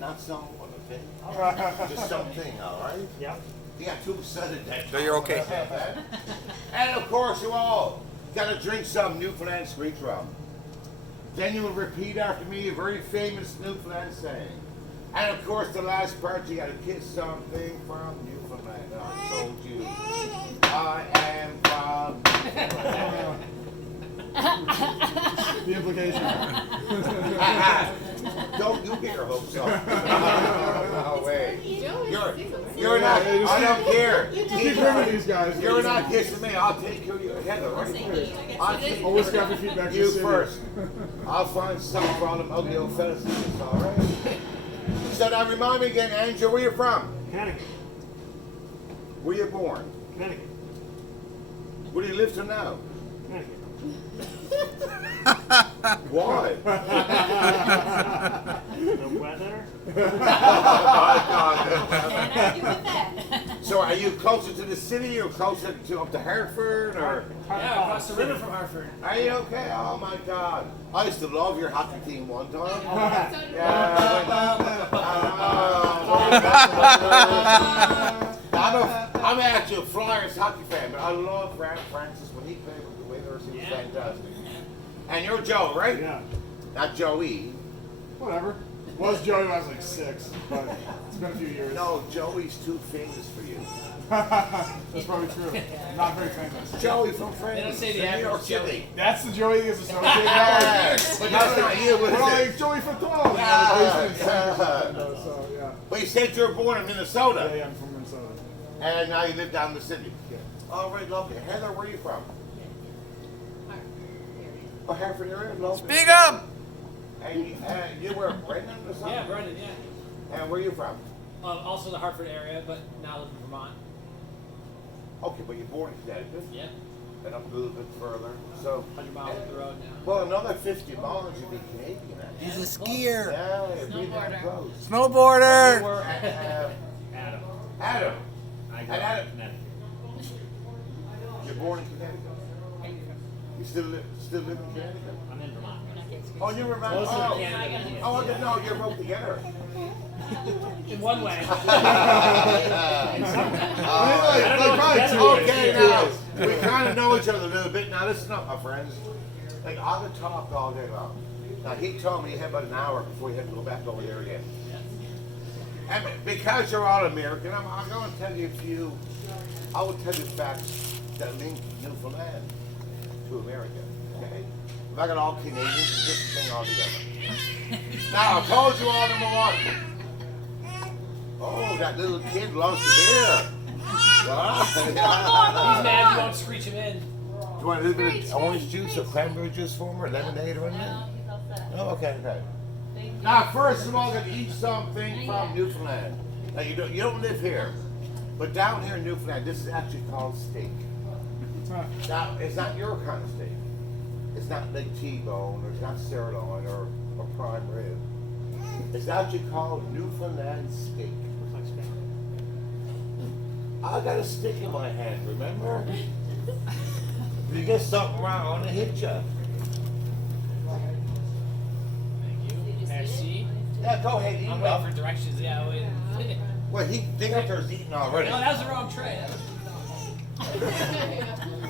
Not someone, okay? Just something, all right? Yeah. You got too excited that. So you're okay. And of course, you all gotta drink some Newfoundland Screech rum. Then you will repeat after me a very famous Newfoundland saying. And of course, the last part, you gotta kiss something from Newfoundland. I told you, I am from Newfoundland. The implication. Don't you get your hopes up. No way. You're not, I don't care. Keep bringing these guys. You're not kissing me. I'll take care of you. Heather, right? I'll take Always got your feedback. you first. I'll find something for all them ugly old fellas in this, all right? So now remind me again, Angel, where you from? Connecticut. Where you born? Connecticut. Where do you live till now? Connecticut. Why? The weather? So are you closer to the city or closer to up to Hartford or? Yeah, across the river from Hartford. Are you okay? Oh my God! I used to love your hockey team one time. I'm actually a Flyers hockey fan, but I love Francis when he played with the Whalers. He was fantastic. And you're Joe, right? Yeah. Not Joey. Whatever. Was Joey when I was like 6, but it's been a few years. No, Joey's too famous for you. That's probably true. Not very famous. Joey from France. They don't say the New York average Joey. City. That's the Joey is associated with. Yes. But that's not you, We're is like it? Joey Fatone. So, yeah. Well, you said you were born in Minnesota, Yeah, I'm from Minnesota. and now you live down in the city. Yeah. All right, lovely. Heather, where are you from? Oh, Hartford area, lovely. Speak up! And you were Brendan or something? Yeah, Brendan, yeah. And where are you from? Also the Hartford area, but now live in Vermont. Okay, but you're born in Connecticut, Yeah. and up a little bit further. So, 100 miles up the road now. well, another 50 miles you'd be Canadian. Actually. He's a skier. Yeah, you'd be that close. You Snowboarder. were Adam. Adam. I And grew up Adam, in Connecticut. you're born in Connecticut. You still live in Connecticut? I'm in Vermont. Oh, you were around. Closer to Oh, Canada than oh, I didn't know you're both together. In one way. Okay, now we kind of know each other a little bit. Now listen up, my friends. Like I could talk all day long. Now he told me he had about an hour before he had to go back over there again. And because you're all American, I'm going to tell you a few. I will tell you facts that link Newfoundland to America. Okay. If I got all Canadians, it's just the thing all together. Now I told you all number one. Oh, that little kid loves the beer. Wow. He's mad you won't screech him in. Do you want a little bit of orange juice or cranberry juice for him or lemonade or anything? Oh, okay, okay. Now, first of all, I'm going to eat something from Newfoundland. Now, you don't live here, but down here in Newfoundland, this is actually called steak. Now, it's not your kind of steak. It's not like T-bone, or it's not sirloin, or prime rib. It's actually called Newfoundland steak. I got a stick in my hand, remember? If you get something wrong, I'm gonna hit you. Thank you. Merci. Yeah, go ahead, eat I'm up. waiting for directions. Yeah, wait. Well, they got theirs eaten already. No, that was the wrong tray.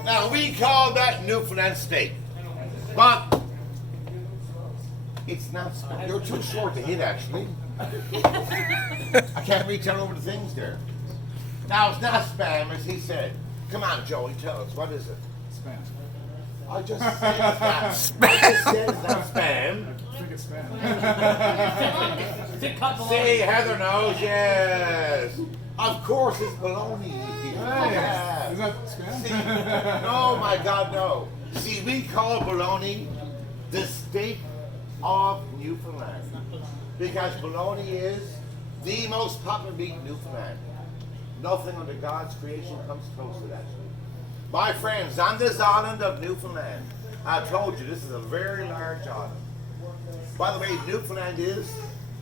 Now, we call that Newfoundland steak. But it's not spam. You're too short to hit, actually. I can't reach out over the things there. Now, it's not spam, as he said. Come on, Joey, tell us. What is it? Spam. I just said it's not. I just said it's not spam. I think it's spam. Thick cut below. See, Heather knows, yes. Of course, it's bologna. Hey, is that spam? See, no, my God, no. See, we call bologna the steak of Newfoundland because bologna is the most popular meat in Newfoundland. Nothing under God's creation comes close to that. My friends, on this island of Newfoundland, I told you this is a very large island. By the way, Newfoundland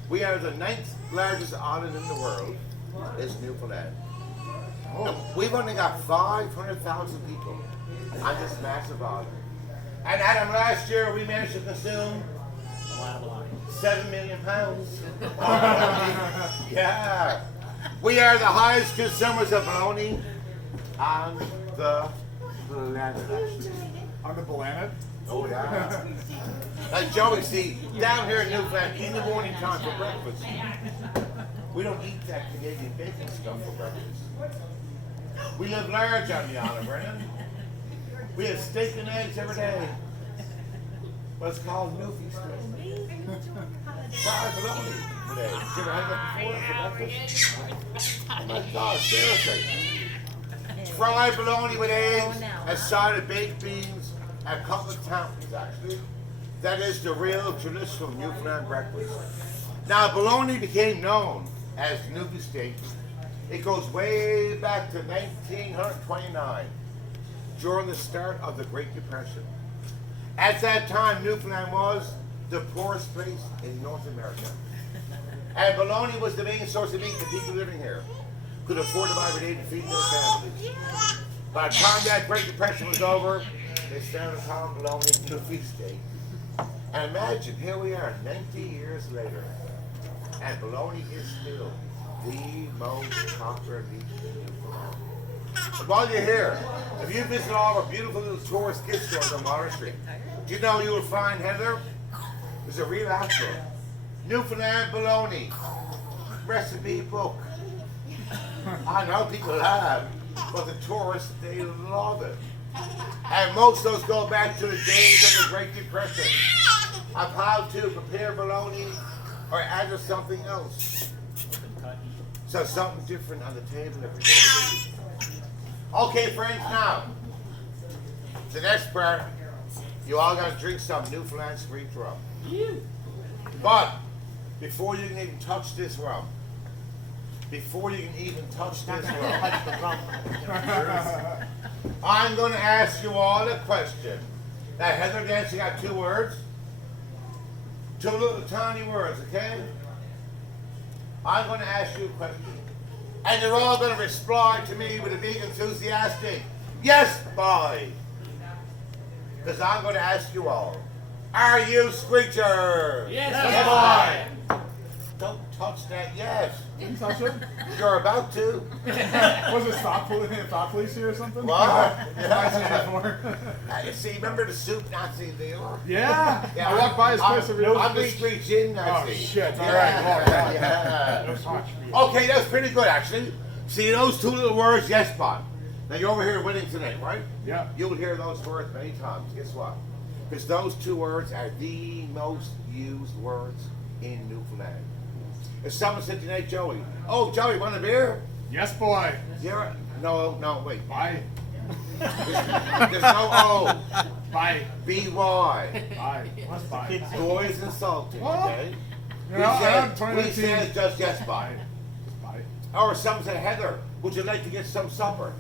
we are the 9th largest island in the world, is Newfoundland. And we've only got 500,000 people on this massive island. And Adam, last year we managed to consume 7 million pounds. Yeah. We are the highest consumers of bologna on the planet, actually. On the planet? Oh, yeah. Like Joey, see, down here in Newfoundland, in the morning time for breakfast, we don't eat that Canadian bacon stuff for breakfast. We live large on the island, Brennan. We have steak and eggs every day. What's called Newfie steak. Fried bologna today. Did you ever have that before for breakfast? Oh my God, seriously. Fried bologna with eggs, a side of baked beans, and a couple of toppings, actually. That is the real traditional Newfoundland breakfast. Now, bologna became known as Newfie steak. It goes way back to 1929, during the start of the Great Depression. At that time, Newfoundland was the poorest place in North America. And bologna was the main source of meat the people living here could afford to buy every day to feed their families. By the time that Great Depression was over, they started calling bologna Newfie steak. And imagine, here we are, 90 years later, and bologna is still the most popular meat in Newfoundland. And while you're here, if you visit all of our beautiful little tourist gift stores on Water Street, do you know you will find, Heather, there's a real outfit. Newfoundland bologna recipe book. I know people have, but the tourists, they love it. And most of those go back to the days of the Great Depression, of how to prepare bologna or add to something else. So something different on the table every day. Okay, friends, now, the next part, you all got to drink some Newfoundland Screech rum. But before you can even touch this rum, I'm going to ask you all a question. Now, Heather Dance, you got 2 words. 2 little tiny words, okay? I'm going to ask you a question. And you're all going to respond to me with a big enthusiastic, yes, boy. Because I'm going to ask you all, are you Screechers? Yes, boy. Don't touch that, yes. Didn't touch it? You're about to. Was it thought police here or something? What? I've seen it before. You see, remember the soup Nazi deal? Yeah. Yeah, I walked by his place every day. I'm the Screeching Nazi. Oh, shit. Yeah, All right. yeah. No touch me. Okay, that's pretty good, actually. See those 2 little words, yes, Bob. Now you're over here winning tonight, right? Yeah. You'll hear those words many times. Guess what? Because those 2 words are the most used words in Newfoundland. If someone said tonight, Joey, oh, Joey, want a beer? Yes, boy. Zero? No, wait. Bye. There's no O. Bye. B-Y. Bye. What's bye? Boys insulting, okay? You know, I'm 2019. We said just yes, bye. Bye. Or someone said, Heather, would you like to get some supper?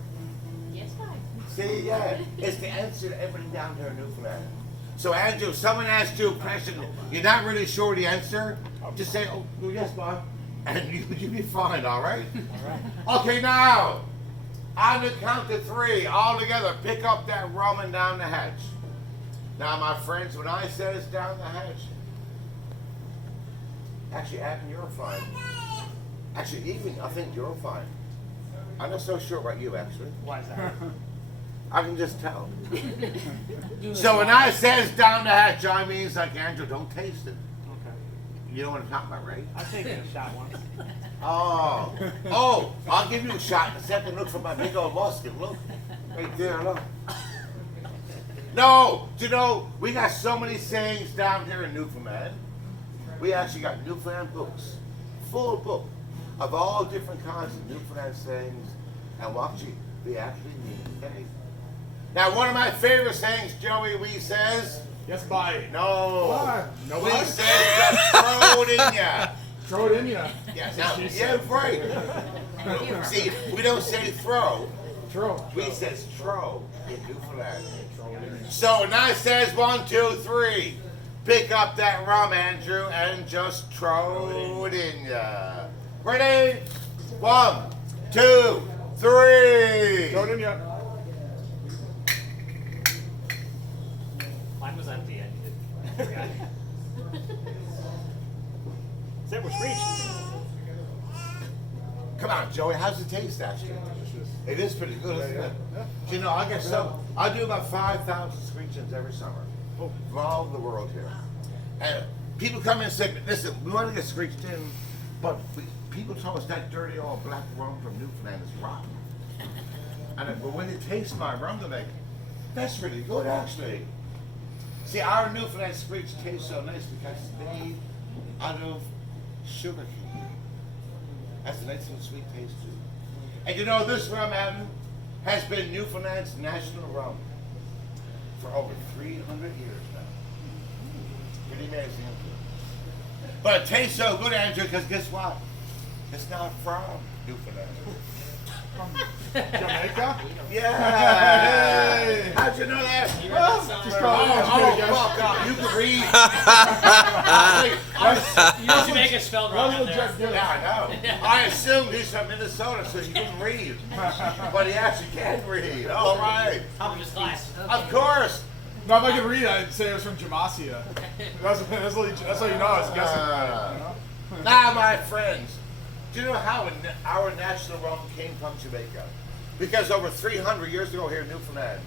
Yes, fine. See, yeah, it's the answer to everything down here in Newfoundland. So, Andrew, if someone asks you a question, you're not really sure the answer, just say, oh, yes, Bob, and you'll be fine, all right? All right. Okay, now, on the count of 3, all together, pick up that rum and down the hatch. Now, my friends, when I says down the hatch, actually, Adam, you're fine. Actually, even, I think you're fine. I'm not so sure about you, actually. Why is that? I can just tell. So when I says down the hatch, I means like, Andrew, don't taste it. Okay. You know what I'm talking about, right? I've taken a shot once. Oh, I'll give you a shot in a second. Look for my big old musket. Look, right there, look. No, you know, we got so many sayings down here in Newfoundland. We actually got Newfoundland books, full book of all different kinds of Newfoundland sayings and what they actually mean. Okay? Now, one of my favorite sayings, Joey, we says, Yes, bye. no. What? No We what? say just throw it in ya. Throw it in ya. Yeah, now, yeah, right. See, we don't say throw. Throw. We says throw in Newfoundland. So when I says 1, 2, 3, pick up that rum, Andrew, and just throw it in ya. Ready? 1, 2, 3. Throw it in ya. Mine was empty. I forgot. Sit with Screech. Come on, Joey, how's it taste actually? It is pretty good, isn't it? You know, I guess so. I do about 5,000 screechings every summer from all over the world here. And people come in and say, listen, we want to get screeched in, but people told us that dirty old black rum from Newfoundland is rotten. But when they taste my rum, they're like, that's really good actually. See, our Newfoundland Screech tastes so nice because it's made out of sugar cane. Has a nice little sweet taste to it. And you know, this rum, Adam, has been Newfoundland's national rum for over 300 years now. Pretty amazing. But it tastes so good, Andrew, because guess what? It's not from Newfoundland. Jamaica? Yeah! Hey. How'd you know that? Just call it. Fuck off. You can read. You know Jamaica spelled wrong out there. Yeah, I know. I assumed he's from Minnesota, so he couldn't read. But he actually can read. All right. Top of his class. Of course. No, if I could read, I'd say it was from Jamasia. That's how you know I was guessing. Now, my friends, do you know how our national rum came from Jamaica? Because over 300 years ago here in Newfoundland,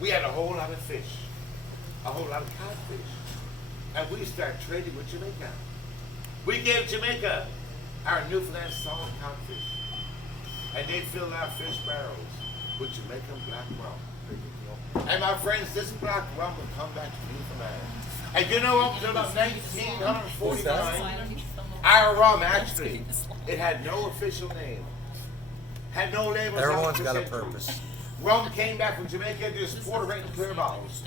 we had a whole lot of fish, a whole lot of codfish, and we started trading with Jamaica. We gave Jamaica our Newfoundland salt codfish, and they filled our fish barrels with Jamaican black rum. And my friends, this black rum will come back to Newfoundland. And you know, up to about 1949, our rum actually, it had no official name. Had no labels. Everyone's got a purpose. Rum came back from Jamaica, just poured it right in clear bottles.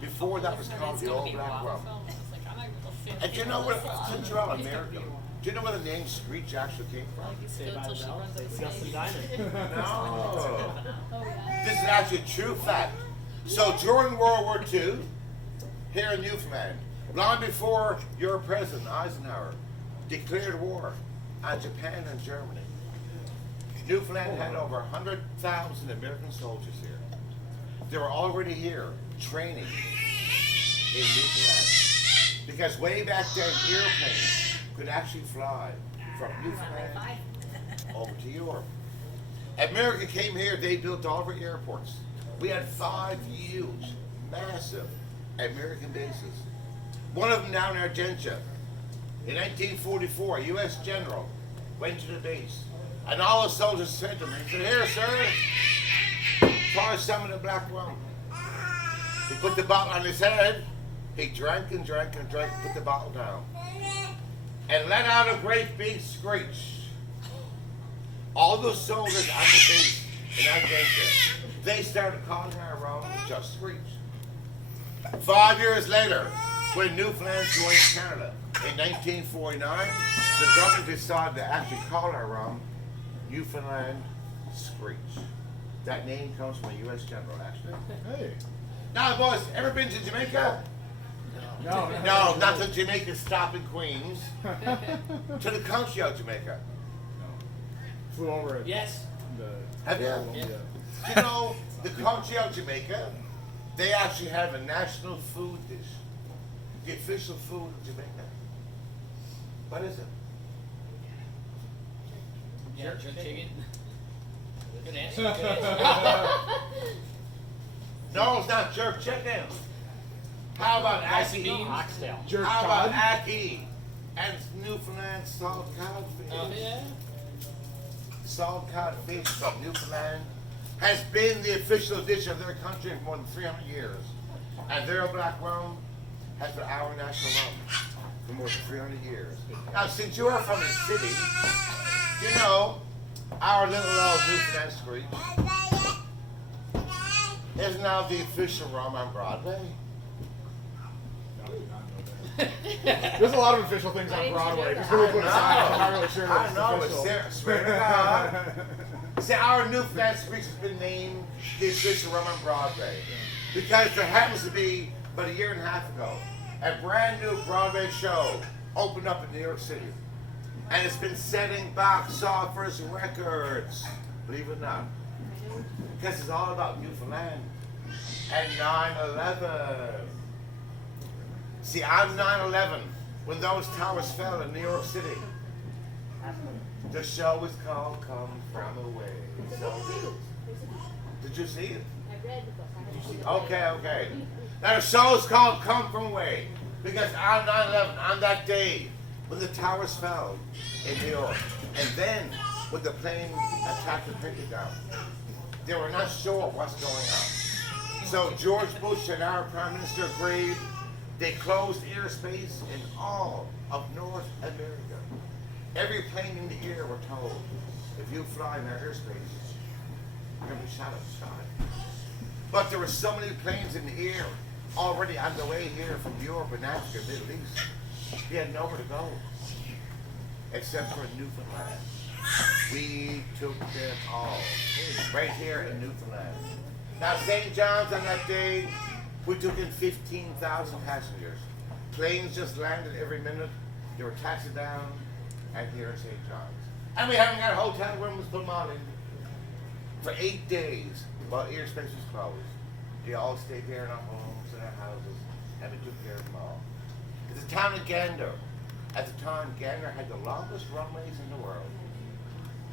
Before that was called the old black rum. And do you know what, since you're all American, do you know where the name Screech actually came from? Saved by the Bell. Justin Diamond. No. This is actually a true fact. So during World War II, here in Newfoundland, long before your president, Eisenhower, declared war on Japan and Germany, Newfoundland had over 100,000 American soldiers here. They were already here training in Newfoundland. Because way back then, airplanes could actually fly from Newfoundland over to Europe. America came here, they built all of our airports. We had 5 huge, massive American bases. One of them down in Argentia. In 1944, a U.S. general went to the base, and all the soldiers said to him, he said, here, sir, try some of the black rum. He put the bottle on his head, he drank and drank and drank, put the bottle down, and let out a great big screech. All those soldiers on the base in Argentia, they started calling our rum just Screech. 5 years later, when Newfoundland joined Canada in 1949, the government decided to actually call our rum Newfoundland Screech. That name comes from a U.S. general, actually. Hey. Now, boys, ever been to Jamaica? No. No, not to Jamaica stop in Queens. To the country of Jamaica. Flew over it. Yes. Have you? Yeah. You know, the country of Jamaica, they actually have a national food dish. The official food of Jamaica. What is it? Jerk chicken. Good answer. Good answer. No, it's not jerk chicken. How about Rice and ackee? beans. Oxtail. Jerk How about cod. ackee? And Newfoundland salt codfish. Oh, yeah. Salt codfish from Newfoundland has been the official dish of their country for more than 300 years. And their black rum has been our national rum for more than 300 years. Now, since you are from the city, you know, our little old Newfoundland Screech is now the official rum on Broadway. No, I did not know that. There's a lot of official things on Broadway. Just really put aside, I'm not really sure that I know, it's but official. swear to God. See, our Newfoundland Screech has been named the official rum on Broadway because there happens to be, about a year and a half ago, a brand new Broadway show opened up in New York City. And it's been setting box office records, believe it or not. Because it's all about Newfoundland and 9/11. See, on 9/11, when those towers fell in New York City. The show was called Come From Away. So did you see it? I read the book. I haven't seen it. Okay. Now the show is called Come From Away because on 9/11, on that day, when the towers fell in New York, and then when the plane attacked the Pentagon, they were not sure what's going on. So George Bush and our Prime Minister agreed. They closed airspace in all of North America. Every plane in the air were told, if you fly in our airspace, you're going to be shot at the sky. But there were so many planes in the air already on the way here from Europe and Africa, Middle East. They had nowhere to go except for Newfoundland. We took them all right here in Newfoundland. Now St. John's on that day, we took in 15,000 passengers. Planes just landed every minute. They were taxied down and here in St. John's. And we haven't got hotel rooms put them all in. For 8 days while airspace was closed. They all stayed there in our homes and our houses, and we took care of them all. It's the town of Gander. At the time, Gander had the longest runways in the world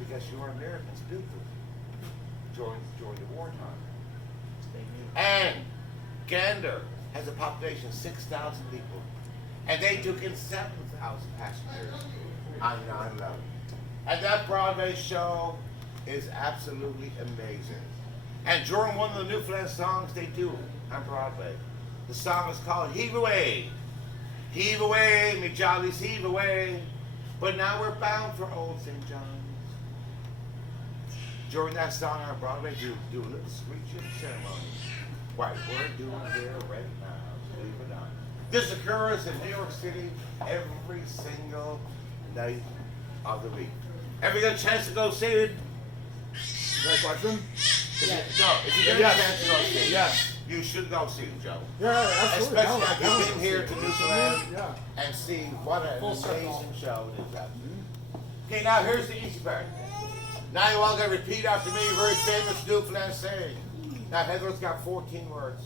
because your Americans built it during the wartime. And Gander has a population of 6,000 people, and they took in 7,000 passengers on 9/11. And that Broadway show is absolutely amazing. And during one of the Newfoundland songs they do on Broadway, the song is called Heave Away. Heave away, me jollies, heave away. But now we're bound for old St. John's. During that song on Broadway, do a little screeching ceremony. Right, we're doing here right now, believe it or not. This occurs in New York City every single night of the week. Ever get a chance to go see it? Is that a question? No, if you get a chance to go see it, Yes. you should go see it, Joe. Yeah, absolutely. Especially No, if no, you've been here to Newfoundland Yeah. and see what an Full circle. amazing show it is. Okay, now here's the easy part. Now you all gotta repeat after me a very famous Newfoundland saying. Now Heather's got 14 words.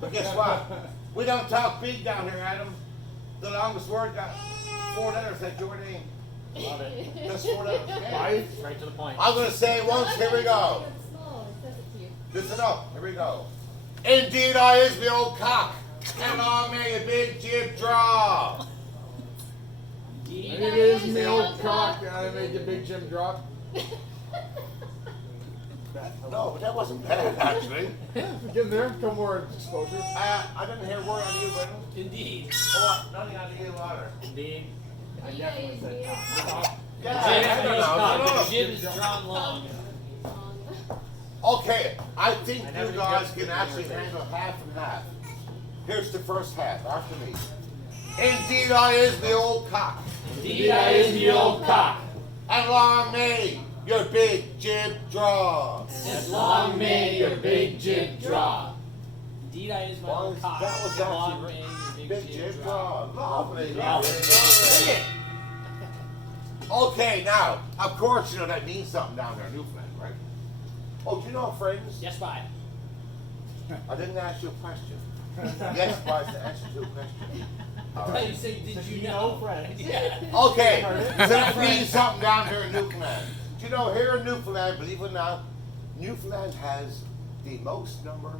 But guess what? We don't talk big down here, Adam. The longest word got 4 letters, like your name. Love it. Just 4 letters. Yeah. Right? Straight to the point. I'm gonna say it once, here we go. It's small. It says it to you. Listen up, here we go. Indeed I is the old cock, and long may a big jib draw. Indeed It is me old cock, and I made the big Jim drop. No, that wasn't bad, actually. Get in there, a couple more exposures. I didn't hear a word on you, Brendan. Indeed. Oh, nothing on you, water. Indeed. I definitely said cock. Yeah, I don't know. The jib is drawn long. Okay, I think I you never guys did can get actually the handle half and half. Here's the first half, after me. Indeed I is the old cock, Indeed I is the old cock. and long may your big jib draw. As long may your big jib draw. Indeed I is my old cock. That was As long actually may your big jib draw. Lovely, Lovely. lovely. Okay, now, of course, you know that means something down there in Newfoundland, right? Oh, do you know, friends? Yes, bye. I didn't ask you a question. Yes, but it's the answer to a question. All You right. say, did you know, friend? Yeah. Okay, so that means something down here in Newfoundland. Do you know, here in Newfoundland, believe it or not, Newfoundland has the most number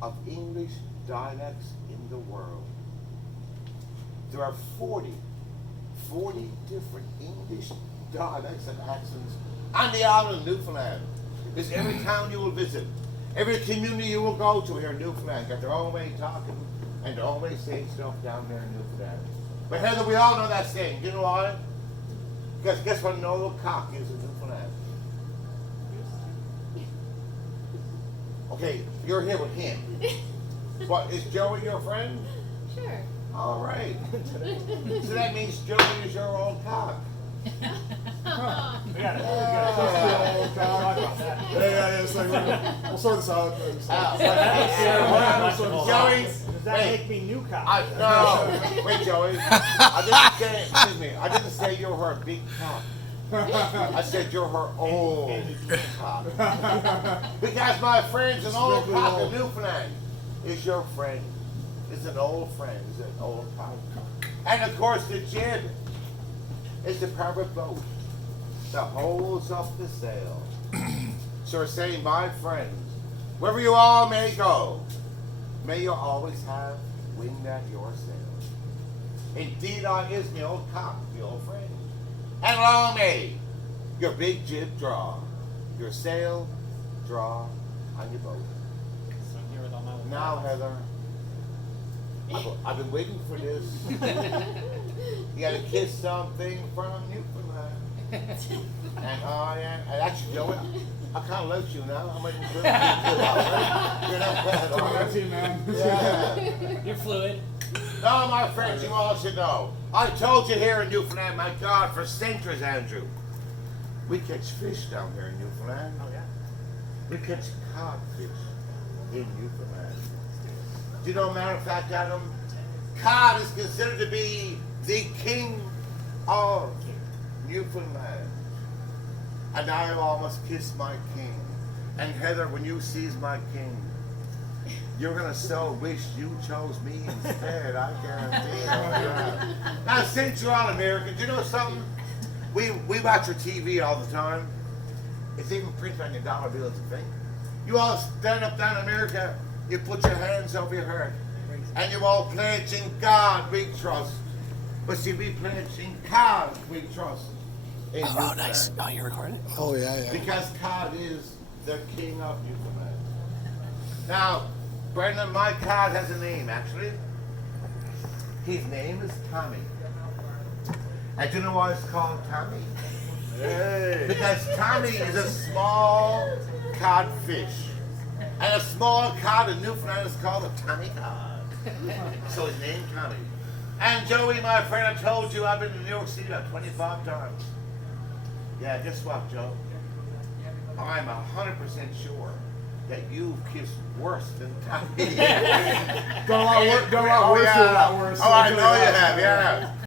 of English dialects in the world. There are 40 different English dialects and accents on the island of Newfoundland. It's every town you will visit, every community you will go to here in Newfoundland got their own way of talking and their own way of saying stuff down there in Newfoundland. But Heather, we all know that saying. You know why? Because guess what an old cock is in Newfoundland? Okay, you're here with him. What, is Joey your friend? Sure. All right. So that means Joey is your old cock. We got it. Yeah, it's like, we'll sort this out. Joey, Does that wait. make me new cop? No, wait, Joey. I didn't say, excuse me, I didn't say you're her big cock. I said you're her old cock. Because my friend's an old cock in Newfoundland is your friend. is an old friend, is an old cop. And of course the jib is the private boat that holds up the sail. So we're saying, my friends, wherever you all may go, may you always have wind at your sails. Indeed, I is my old cock, my old friend. And long may your big jib draw, your sail draw on your boat. So I'm here with all my old Now, pals. Heather, I've been waiting for this. You gotta kiss something from Newfoundland. And actually, you know what? I kind of love you now. I'm making good. You're not bad, Come all on, right? team, man. Yeah. You're fluid. No, my friends, you all should know. I told you here in Newfoundland, my God, for centuries, Andrew. We catch fish down here in Newfoundland. Oh yeah. We catch codfish in Newfoundland. Do you know, matter of fact, Adam, cod is considered to be the king of Newfoundland. And I almost kissed my king. And Heather, when you sees my king, you're gonna so wish you chose me instead. I guarantee it. Now, since you're all American, do you know something? We watch your TV all the time. It's even printed on your dollar bills and thing. You all stand up down in America, you put your hands over your heart, and you all pledge in God we trust. But see, we pledge in God we trust. In Oh, nice. Oh, you're recording? Oh, yeah. Because God is the king of Newfoundland. Now, Brendan, my cod has a name, actually. His name is Tommy. And do you know why it's called Tommy? Hey. Because Tommy is a small codfish. And a small cod in Newfoundland is called a Tommy cod. So his name Tommy. And Joey, my friend, I told you I've been to New York City about 25 times. Yeah, guess what, Joe? I'm 100% sure that you've kissed worse than Tommy. Done a lot worse. Oh, Done a lot worse. I know you have, yeah.